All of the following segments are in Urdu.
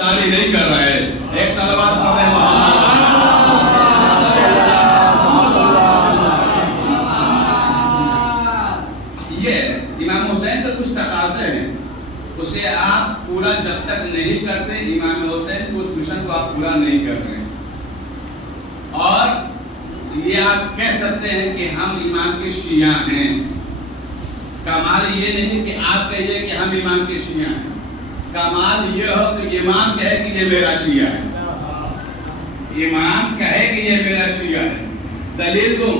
داری نہیں کر رہے. ایک صلوات پڑھیں محمد. یہ امام حسین کے کچھ تقاضے ہیں, اسے آپ پورا جب تک نہیں کرتے امام حسین کو اس مشن کو آپ پورا نہیں کر رہے. اور یہ آپ کہہ سکتے ہیں کہ ہم امام کے شیعہ ہیں. کمال یہ نہیں کہ آپ کہیے کہ ہم امام کے شیعہ ہیں. کمال یہ ہو کہ امام کہے کہ یہ میرا شیعہ ہے. امام کہے کہ یہ میرا شیعہ ہے. دلیل دوں,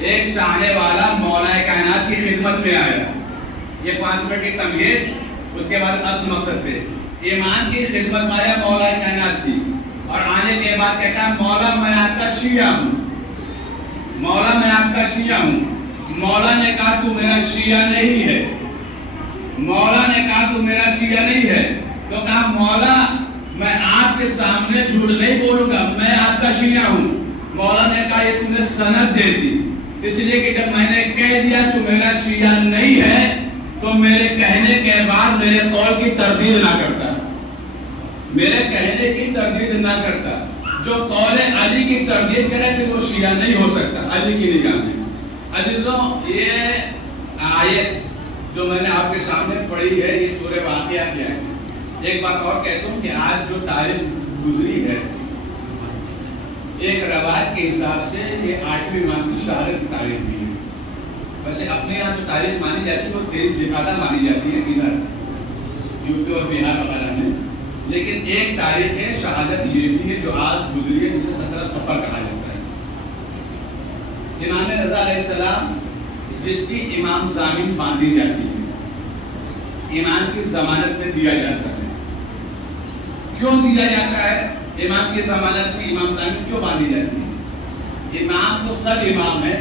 ایک چاہنے والا مولا کائنات کی خدمت میں آیا. یہ 5 منٹ کی تمہید, اس کے بعد اصل مقصد پہ. امام کی خدمت میں آیا مولا کائنات کی, اور آنے کے بعد کہتا ہے مولا میں آپ کا شیعہ ہوں. مولا میں آپ کا شیعہ ہوں. مولا نے کہا تو میرا شیعہ نہیں ہے. مولا نے کہا تو میرا شیعہ نہیں ہے. تو کہا مولا میں آپ کے سامنے جھوٹ نہیں بولوں گا, میں آپ کا شیعہ ہوں. مولا نے کہا یہ تم نے سند دے دی, اس لیے کہ جب میں نے کہہ دیا تو میرا شیعہ نہیں ہے تو میرے کہنے کے بعد میرے قول کی تردید نہ کرتا. میرے کہنے کی تردید نہ کرتا. جو قول علی کی تردید کرے تو وہ شیعہ نہیں ہو سکتا علی کی نگاہ میں. عزیزوں, یہ آیت جو میں نے آپ کے سامنے پڑھی ہے یہ سورہ واقعہ کی ہے. ایک بات اور کہتا ہوں کہ آج جو تاریخ گزری ہے, ایک روایت کے حساب سے یہ 8ویں امام کی شہادت کی تاریخ بھی ہے. ویسے اپنے یہاں جو تاریخ مانی جاتی ہے وہ 23 ذوالقعدہ مانی جاتی ہے ادھر یوپی اور بہار وغیرہ میں, لیکن ایک تاریخ ہے شہادت یہ بھی ہے جو آج گزری ہے, جسے 17 صفر کہا جاتا ہے. امام رضا علیہ السلام جس کی امام ضامن باندھی جاتی ہے, امام کی ضمانت میں دیا جاتا ہے. کیوں دیا جاتا ہے امام کی ضمانت میں امام ضامن کیوں باندھی جاتی ہے؟ امام تو سب امام ہے,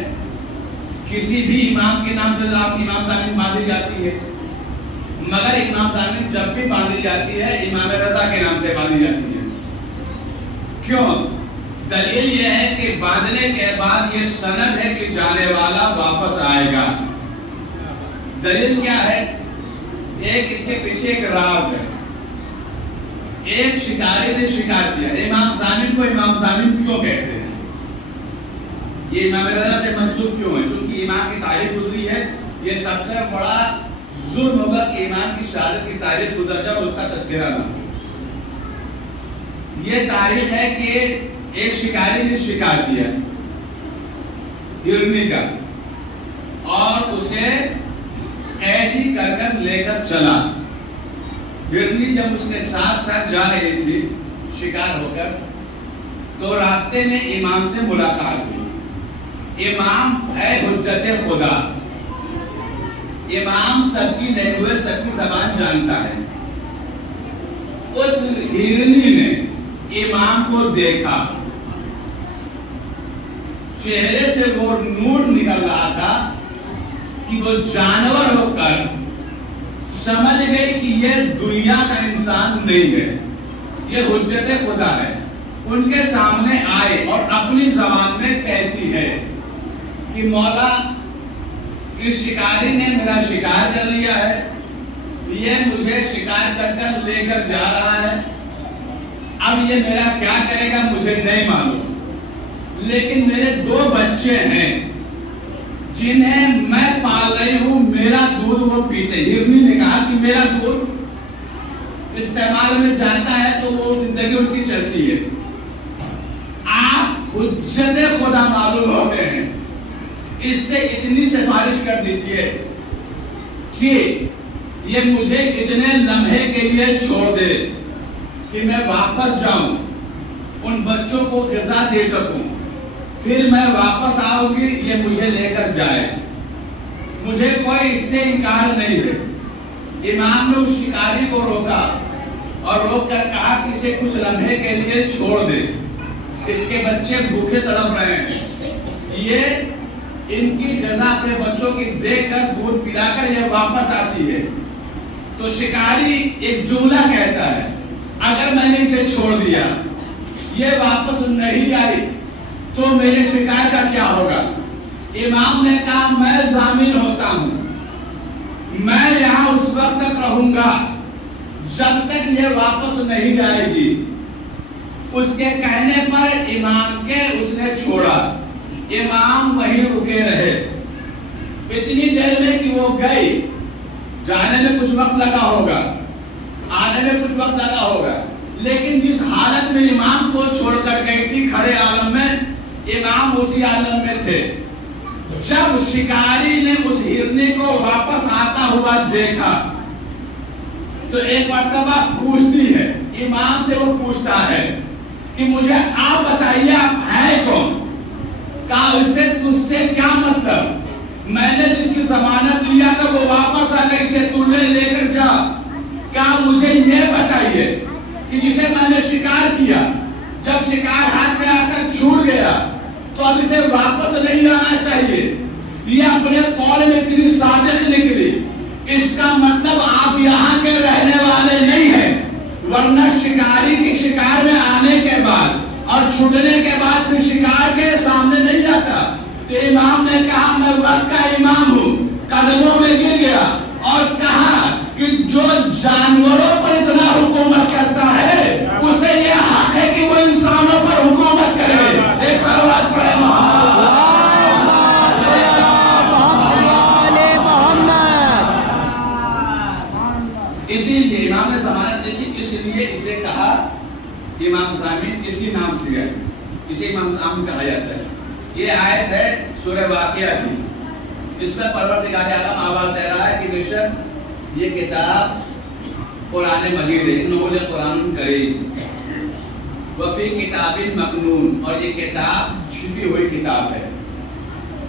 کسی بھی امام کے نام سے آپ کی امام ضامن باندھی جاتی ہے, مگر امام ضامن جب بھی باندھی جاتی ہے امام رضا کے نام سے باندھی جاتی ہے. کیوں؟ دلیل یہ ہے کہ باندھنے کے بعد یہ سند ہے کہ جانے والا واپس آئے گا. دلیل کیا ہے؟ ایک اس کے پیچھے ایک راز ہے. ایک شکاری نے شکار کیا. امام ضامن کو امام ضامن کیوں کہتے ہیں؟ یہ امام رضا سے منسوب کیوں ہے؟ چونکہ امام کی تاریخ گزری ہے. یہ سب سے بڑا ظلم ہوگا کہ امام کی شہادت کی تاریخ گزر جائے اور اس کا تذکرہ نہ ہو. یہ تاریخ ہے کہ ایک شکاری نے شکار کیا ہرنی کا, اور اسے قیدی کر کر لے کر چلا. ہرنی جب اس کے ساتھ ساتھ جا رہی تھی شکار ہو کر, تو راستے میں امام سے ملاقات ہوئی. امام ہے حجت خدا, امام سب کی لینگویج سب کی زبان جانتا ہے. اس ہرنی نے امام کو دیکھا, چہرے سے وہ نور نکل رہا تھا کہ وہ جانور ہو کر سمجھ گئی کہ یہ دنیا کا انسان نہیں ہے, یہ حجت خدا ہے. ان کے سامنے آئے اور اپنی زبان میں کہتی ہے کہ مولا اس شکاری نے میرا شکار کر لیا ہے, یہ مجھے شکار کر کر لے کر جا رہا ہے, اب یہ میرا کیا کرے گا مجھے نہیں معلوم, لیکن میرے 2 بچے ہیں جنہیں میں پال رہی ہوں, میرا دودھ وہ پیتے. ہرنی نے کہا کہ میرا دودھ استعمال میں جاتا ہے تو وہ زندگی ان کی چلتی ہے. آپ حجت خدا معلوم ہوتے ہیں, اس سے اتنی سفارش کر دیجئے کہ یہ مجھے اتنے لمحے کے لیے چھوڑ دے کہ میں واپس جاؤں, ان بچوں کو غذا دے سکوں, پھر میں واپس آؤں گی, یہ مجھے لے کر جائے. مجھے کوئی اس سے انکار نہیں ہے. امام نے اس شکاری کو روکا اور روک کر کہا کہ اسے کچھ لمحے کے لیے چھوڑ دے, اس کے بچے بھوکے تڑپ رہے ہیں. یہ ان کی جزا اپنے بچوں کی دیکھ کر دودھ پلا کر یہ واپس آتی ہے. تو شکاری ایک جملہ کہتا ہے, اگر میں نے اسے چھوڑ دیا, یہ واپس نہیں آئی, تو میرے شکار کا کیا ہوگا؟ امام نے کہا میں ضامن ہوتا ہوں, میں یہاں اس وقت تک رہوں گا جب تک یہ واپس نہیں جائے گی. اس کے کہنے پر امام کے اس نے چھوڑا. امام وہیں رکے رہے اتنی دیر میں کہ وہ گئی. جانے میں کچھ وقت لگا ہوگا, آنے میں کچھ وقت لگا ہوگا, لیکن جس حالت میں امام کو چھوڑ کر گئی تھی کھڑے عالم میں, امام اسی عالم میں تھے. جب شکاری نے اس ہرنی کو واپس آتا ہوا دیکھا تو ایک مرتبہ پوچھتی ہے امام سے, وہ پوچھتا ہے کہ مجھے آپ بتائیے آپ ہے کون؟ کہا اس سے تجھ سے کیا مطلب؟ میں نے جس کی ضمانت لیا تھا وہ واپس آ گئی, سے تو لے کر جا. کہا مجھے یہ بتائیے کہ جسے میں نے شکار کیا, جب شکار ہاتھ میں آ کر چھوٹ گیا تو اب اسے واپس نہیں آنا چاہیے. یہ اپنے قول میں اتنی صادق نکلی. اس کا مطلب آپ یہاں کے رہنے والے نہیں ہیں, ورنہ شکاری کی شکار میں آنے کے بعد اور چھوٹنے کے بعد پھر شکار کے سامنے نہیں جاتا. تو امام نے کہا میں وقت کا امام ہوں. قدموں میں گر گیا اور کہا کہ جو جانوروں پر اتنا حکومت کرتا ہے اسے یہ حق ہے کہ وہ انسانوں پر حکومت کرے. ایک صلوات پڑھے اسی لیے امام نے ضمانت دی تھی, اس لیے اسے کہا امام ضامن. اسی نام سے ہے, اسے امام ضامن کہا جاتا ہے. یہ آیت ہے سورہ واقعہ کی. اس میں پروردگار عالم آواز دے رہا ہے کہ بے شک یہ کتاب قرآن مجید ہے, انہ لقرآن کریم وفی کتاب مکنون, اور یہ کتاب چھپی ہوئی کتاب ہے.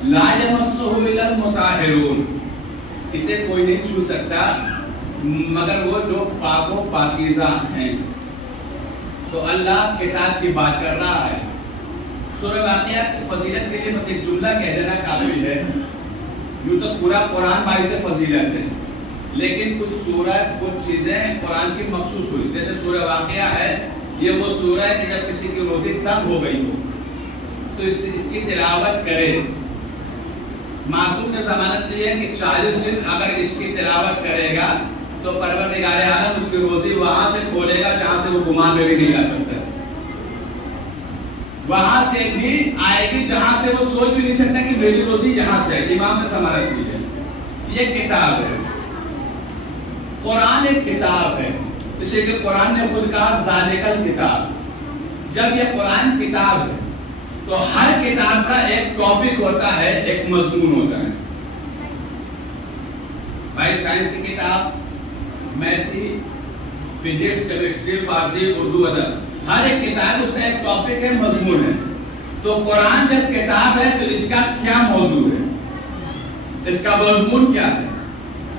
لا یمسہ الا المطہرون, اسے کوئی نہیں چھو سکتا مگر وہ جو پاک و پاکیزہ ہیں. تو اللہ کتاب کی بات کر رہا ہے. سورہ واقعہ کی فضیلت کے لیے بس ایک جملہ کہہ دینا کافی ہے. یوں تو پورا قرآن باعث فضیلت ہے, لیکن کچھ سورت کچھ چیزیں قرآن کی مخصوص ہوئی. جیسے سورہ واقعہ ہے, یہ وہ سورہ ہے کہ جب کسی کی روزی تنگ ہو گئی ہو تو اس کی تلاوت کرے. معصوم نے ضمانت دی ہے کہ 40 دن اگر اس کی تلاوت کرے گا تو پروردگار عالم اس کی روزی وہاں سے کھولے گا جہاں سے وہ گمان میں بھی نہیں آ سکتا. وہاں سے بھی آئے گی جہاں سے وہ سوچ بھی نہیں سکتا کہ میری روزی یہاں سے ہے. امام نے ضمانت دی ہے. یہ کتاب ہے, قرآن ایک کتاب ہے, اس لیے کہ قرآن نے خود کہا ذالک الکتاب. جب یہ قرآن کتاب ہے تو ہر کتاب کا ایک ٹاپک ہوتا ہے, ایک مضمون ہوتا ہے. بھائی سائنس کی کتاب, میتھی, فزکس, کیمسٹری, فارسی, اردو, ادب, ہر ایک کتاب اس کا ایک ٹاپک ہے, مضمون ہے. تو قرآن جب کتاب ہے تو اس کا کیا موضوع ہے, اس کا مضمون کیا ہے؟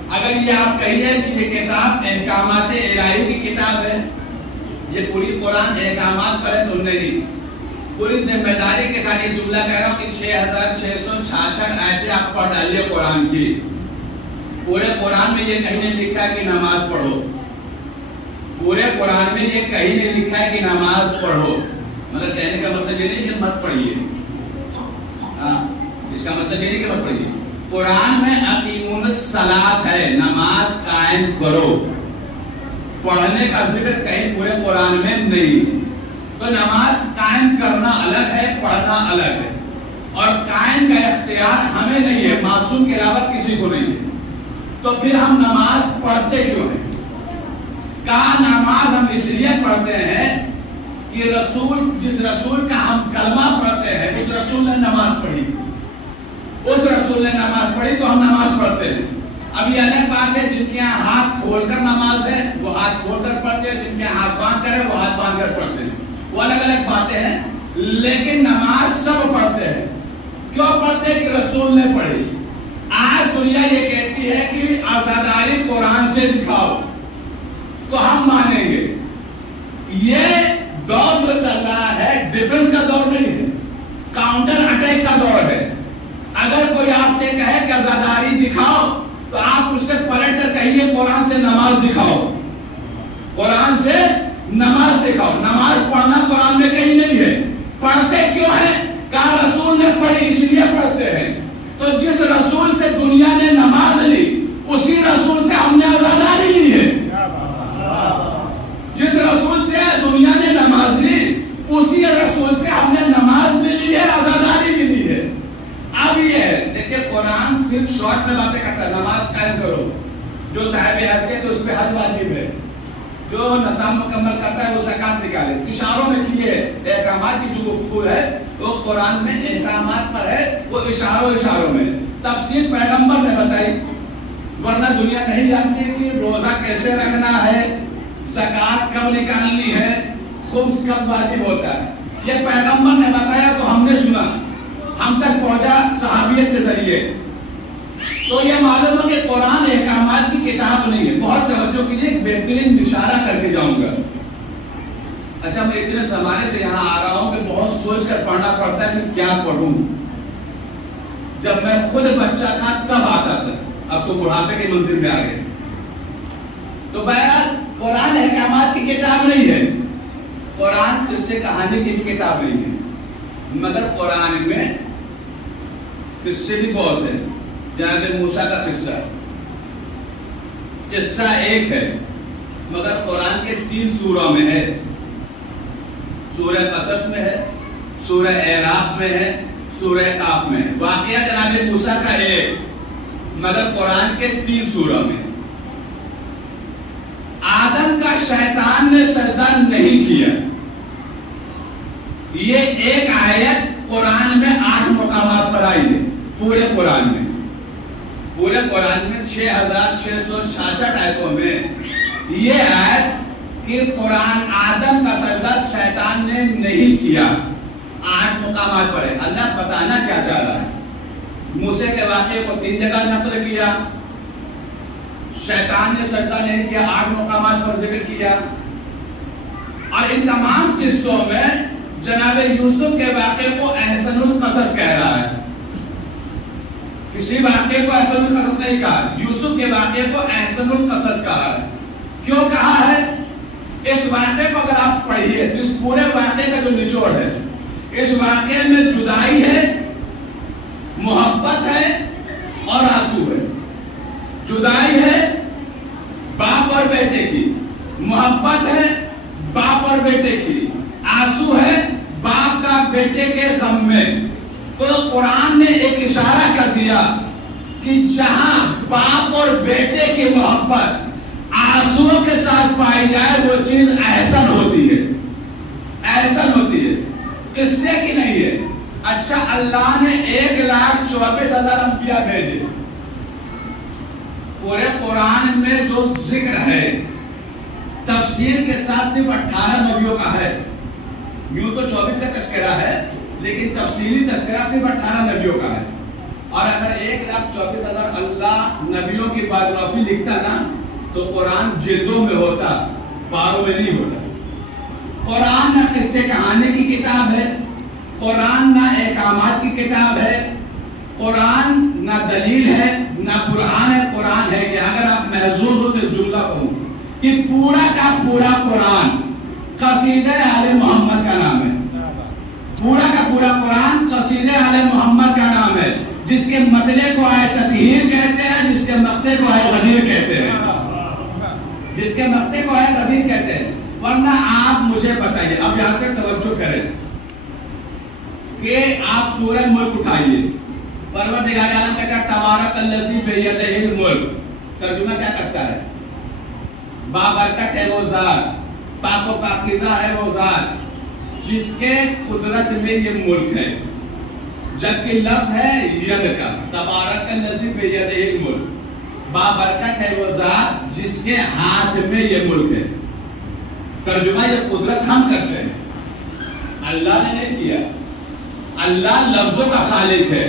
اگر یہ آپ کہیے کہ یہ کتاب احکامات الہی کی کتاب ہے, یہ پوری قرآن احکامات پر ہے, تو نہیں. پوری ذمہ داری کے ساتھ یہ جملہ کہہ رہا ہوں کہ 6666 آیتیں آپ پڑھ ڈالیے قرآن کی. پورے قرآن میں یہ کہیں نہیں لکھا ہے کہ نماز پڑھو. پورے قرآن میں یہ کہیں نہیں لکھا ہے کہ نماز پڑھو. مطلب کہنے کا مطلب یہ نہیں کہ مت پڑھیے, اس کا مطلب یہ نہیں کہ مت پڑھیے. قرآن میں اقیموا الصلاۃ ہے, نماز قائم کرو. پڑھنے کا ذکر کہیں پورے قرآن میں نہیں. تو نماز قائم کرنا الگ ہے, پڑھنا الگ ہے. اور قائم کا اختیار ہمیں نہیں ہے, معصوم کے علاوہ کسی کو نہیں ہے. تو پھر ہم نماز پڑھتے کیوں ہیں؟ کہا نماز ہم اس لیے پڑھتے ہیں کہ جس رسول کا ہم کلمہ پڑھتے ہیں اس رسول نے نماز پڑھی, اس رسول نے نماز پڑھی تو ہم نماز پڑھتے ہیں. اب یہ الگ بات ہے, جن کے یہاں ہاتھ کھول کر نماز ہے وہ ہاتھ کھول کر پڑھتے ہیں, جن کے ہاتھ باندھ کر ہے وہ ہاتھ باندھ کر پڑھتے ہیں, وہ الگ الگ باتیں ہیں. لیکن نماز سب پڑھتے ہیں. کیوں پڑھتے ہیں؟ کہ رسول نے پڑھی. آج دنیا یہ کہتی ہے کہ آزاداری قرآن سے دکھاؤ تو ہم مانیں گے. یہ دور جو چل رہا ہے ڈیفنس کا دور نہیں ہے, کاؤنٹر اٹیک کا دور ہے. اگر کوئی آپ سے کہے کہ آزاداری دکھاؤ تو آپ اس سے پلٹ کر کہیے قرآن سے نماز دکھاؤ, قرآن سے نماز دکھاؤ. نماز پڑھنا قرآن میں کہیں نہیں ہے. پڑھتے کیوں ہیں؟ کہا رسول نے پڑھی اس لیے پڑھتے ہیں. تو جس رسول سے دنیا نے نماز لی اسی رسول سے ہم نے آزاداری لی ہے. مکمل کرتا ہے وہ زکات نکالے. اشاروں میں کیے احکامات کی جو گفتگو ہے وہ قرآن میں احکامات پر ہے, وہ اشاروں میں. تفصیل پیغمبر نے بتائی, ورنہ دنیا نہیں جانتی کہ روزہ کیسے رکھنا ہے, زکات کب نکالنی ہے, خمس کب واجب ہوتا ہے. یہ پیغمبر نے بتایا تو ہم نے سنا, ہم تک پہنچا صحابیت کے ذریعے. تو یہ معلوم ہے کہ قرآن احکامات کی کتاب نہیں ہے. بہت توجہ کیجیے, ایک بہترین اشارہ کر کے جاؤں گا. اچھا, میں اتنے زمانے سے یہاں آ رہا ہوں کہ بہت سوچ کر پڑھنا پڑتا ہے کہ کیا پڑھوں. جب میں خود بچہ تھا تب آتا تھا, اب تو بڑھاپے کی منزل میں آ گئے. تو بہرحال قرآن احکامات کی کتاب نہیں ہے, قرآن قصے کہانی کی بھی کتاب نہیں ہے, مگر قرآن میں قصے بھی بہت ہیں. جناب موسیٰ کا قصہ ایک ہے, مگر قرآن کے 3 سوروں میں ہے. سورہ قصص میں ہے, سورہ اعراف میں ہے, سورہ قاف میں ہے. واقعہ جناب موسیٰ کا ایک, مگر قرآن کے 3 سوروں میں. آدم کا شیطان نے سجدہ نہیں کیا, یہ ایک آیت قرآن میں 8 مقامات پر آئی ہے. پورے قرآن میں 6666 آیتوں میں یہ آیت کہ قرآن آدم کا سجدہ شیطان نے نہیں کیا 8 مقامات پر ہے. اللہ بتانا کیا چاہ رہا ہے؟ موسیٰ کے واقعے کو 3 جگہ نقل کیا, شیطان نے سجدہ نہیں کیا 8 مقامات پر ذکر کیا, اور ان تمام قصوں میں جناب یوسف کے واقعے کو احسن القصص کہہ رہا ہے. کسی واقعے کو احسن القصص نہیں کہا, یوسف کے واقعے کو احسن القصص کہا ہے. کیوں کہا ہے؟ اس واقعے کو اگر آپ پڑھیے تو اس پورے واقعے کا جو نچوڑ ہے, اس واقعے میں جدائی ہے, محبت ہے اور آنسو ہے. جدائی ہے باپ اور بیٹے کی, محبت ہے باپ اور بیٹے کی, آنسو ہے باپ کا بیٹے کے غم میں. تو قرآن نے ایک اشارہ کر دیا کہ جہاں باپ اور بیٹے کی محبت آنسو کے ساتھ پائی جائے وہ چیز احسن ہوتی ہے, احسن ہوتی ہے, قصے کی نہیں ہے. اچھا, اللہ نے 1,24,000 انبیاء بھیجے. پورے قرآن میں جو ذکر ہے تفسیر کے ساتھ صرف 18 نبیوں کا ہے. یوں تو 24 کا تذکرہ ہے, لیکن تفصیلی تذکرہ صرف 18 نبیوں کا ہے. اور اگر 1,24,000 اللہ نبیوں کی بایوگرافی لکھتا نا تو قرآن جلدوں میں ہوتا, پاروں میں نہیں ہوتا. قرآن نہ قصے کہانی کی کتاب ہے, قرآن نہ احکامات کی کتاب ہے, قرآن نہ دلیل ہے نہ برہان ہے. قرآن ہے کہ اگر آپ محظوظ ہو تو جملہ کہوں کہ پورا کا پورا قرآن قصیدہ آل محمد کا نام ہے. پورا کا پورا قرآن قصیدہ آل محمد کا نام ہے, جس کے مطلع کو آئے تطہیر کہتے ہیں, جس کے مقطع کو آئے غدیر کہتے ہیں, جس کے مقطع کو آئے غدیر کہتے ہیں. ورنہ آپ مجھے بتائیے, اب یہاں سے توجہ کریں کہ آپ سورہ ملک اٹھائیے. پروردگار عالم کہتا ہے تبارک الذی بیدہ الملک. ترجمہ کیا کرتا ہے؟ بابرکت ہے وہ ذات, پاک و پاکیزہ ہے وہ ذات جس کے قدرت میں یہ ملک ہے. جبکہ لفظ ہے ید کا, تبارک الذی بیدہ الملک. بابرکت ہے وہ ذات جس کے ہاتھ میں یہ ملک ہے. ترجمہ یہ قدرت ہم کرتے ہیں, اللہ نے نہیں کیا. اللہ لفظوں کا خالق ہے.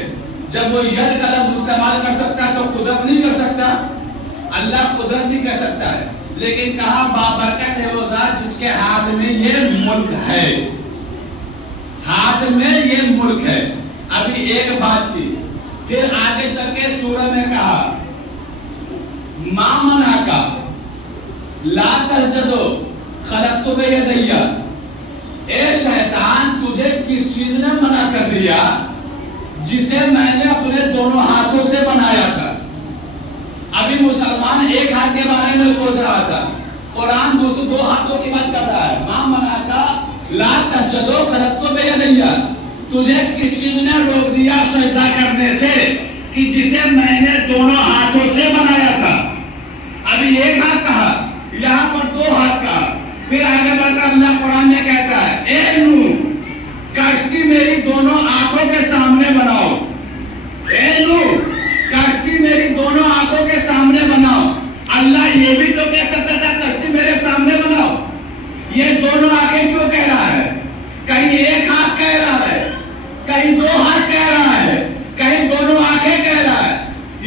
جب وہ ید کا لفظ استعمال کر سکتا ہے تو قدرت نہیں کر سکتا. اللہ قدرت بھی کہہ سکتا ہے, لیکن کہا بابرکت ہے وہ ذات جس کے ہاتھ میں یہ ملک ہے. ہاتھ میں یہ ملک ہے. ابھی ایک بات کی, پھر آگے چل کے سورہ میں کہا ما منعک لا تسجد خلقت بیدی. اے شیطان, تجھے کس چیز نے منع کر دیا جسے میں نے اپنے دونوں ہاتھوں سے بنایا تھا؟ ابھی مسلمان ایک ہاتھ کے بارے میں سوچ رہا تھا, قرآن دوسرے 2 ہاتھوں کی بات کر رہا ہے. ما منعک لا تسجد خلقت بیدی. تجھے کس چیز نے روک دیا سجدہ کرنے سے کہ جسے میں نے دونوں ہاتھوں سے بنایا تھا؟ ابھی ایک ہاتھ کہا, یہاں پر 2 ہاتھ کہا. پھر آگے بڑھ کر اللہ قرآن میں کہتا ہے اے نوح کشتی میری دونوں آنکھوں کے سامنے بناؤ، اے نوح کشتی میری دونوں آنکھوں کے سامنے بناؤ۔ اللہ یہ بھی تو کہہ سکتا تھا کشتی میرے سامنے بناؤ، یہ دونوں آنکھیں کیوں کہہ رہا ہے؟ کہیں ایک ہاتھ کہہ رہا ہے، کہیں دو ہاتھ کہہ رہا ہے، کہیں دونوں آنکھیں کہہ رہا ہے،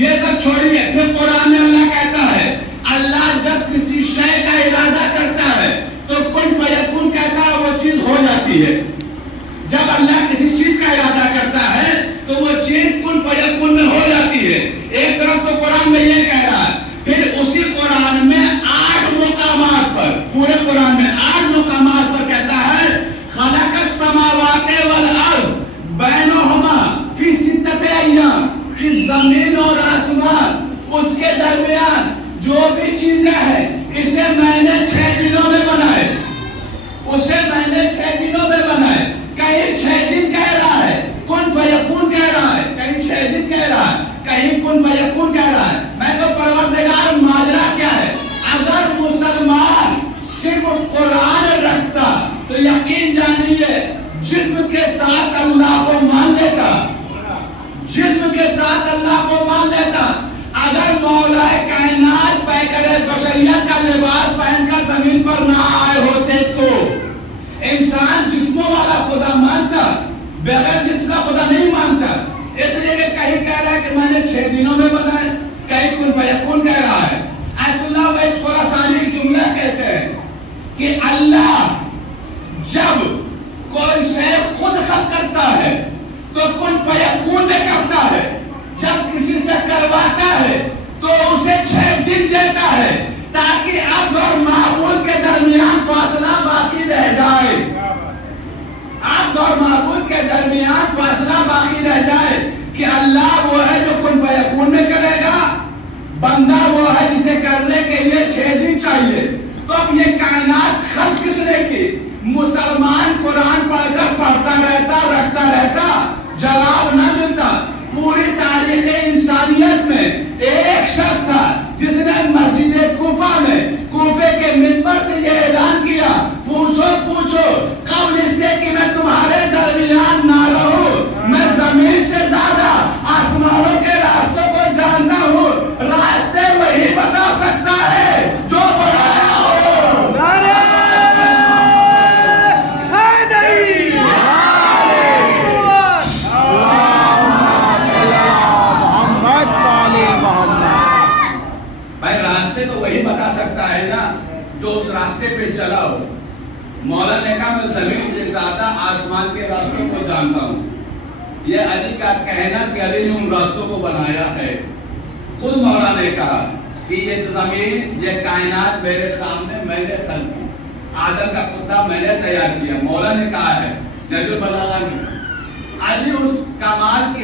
یہ سب چھوڑیے۔ پھر قرآن میں اللہ کہتا ہے اللہ جب کسی شے کا ارادہ کرتا ہے تو کن فیکون کہتا ہے، وہ چیز ہو جاتی ہے۔ جب اللہ کسی چیز کا ارادہ کرتا ہے تو وہ چیز کن فیکون میں ہو جاتی ہے۔ ایک طرف تو قرآن میں یہ کہہ رہا ہے، پھر اسی قرآن میں 8 مقامات پر، پورے قرآن میں 8 مقامات پر کہتا ہے خلق السماوات والارض بینہما فی 6 ایام، کہ زمین اور آسمان اس کے درمیان جو بھی چیزیں ہیں اسے میں نے 6 دنوں میں بنائے، اسے میں نے 6 دنوں میں بنائے۔ کہیں 6 دن کہہ رہا ہے کن فیکون کہہ رہا ہے، کہیں 6 دن کہہ رہا ہے، کہیں کن فیکون کہہ رہا ہے۔ میں تو پروردگار ماجرا کیا ہے؟ اگر مسلمان صرف قرآن رکھتا تو یقین جانیے جسم کے ساتھ اللہ کو مان لیتا، جسم کے ساتھ اللہ کو مان لیتا۔ اگر مولا کائنات پیکر بشریت کا لباس پہن کر زمین پر نہ آئے ہوتے تو انسان جسموں والا خدا مانتا، بغیر جسم کا خدا نہیں مانتا۔ اس لیے کہ کہیں کہہ رہا ہے کہ میں نے 6 دنوں میں بنائے، کہیں کن فیکون کہہ رہا ہے۔ آیت اللہ بیت خراسانی جملہ کہتے ہیں کہ اللہ جب کوئی شے خود خلق کرتا ہے تو کن فیکون میں کرتا ہے، جب کسی سے کرواتا ہے تو اسے 6 دن دیتا ہے تاکہ عبد اور معبود کے درمیان فاصلہ باقی رہ جائے، عبد اور معبود کے درمیان فاصلہ باقی رہ جائے کہ اللہ وہ ہے جو کن فیکون میں کرے گا، بندہ وہ ہے جسے کرنے کے لیے 6 دن چاہیے۔ تو اب یہ کائنات خلق کس نے کی؟ مسلمان قرآن پڑھ کر پڑھتا رہتا، رکھتا رہتا، جواب نہ ملتا۔ پوری تاریخ انسانیت میں ایک شخص تھا جس نے مسجد کوفہ میں کوفے کے منبر سے یہ اعلان کیا پوچھو پوچھو قبل اس کے کہ میں تمہارے درمیان نہ رہوں، میں زمین سے زیادہ آسمانوں کے راستوں کو جانتا ہوں، راستے وہی بتا سکتا ہے جو بڑھایا ہو۔ تو وہی بتا سکتا ہے نا جو اس راستے پہ چلا ہو۔ مولا نے کہا میں زمین سے زیادہ آسمان کے راستوں کو جانتا ہوں۔ یہ علی کا کہنا کہ علی نے ان راستوں کو بنایا ہے۔ خود مولا نے کہا کہ یہ زمین، یہ کائنات میرے سامنے میں نے خلق کی، آدم کا پتہ میں نے تیار کیا۔ مولا نے کہا ہے نہج البلاغہ میں علی اس کمال کی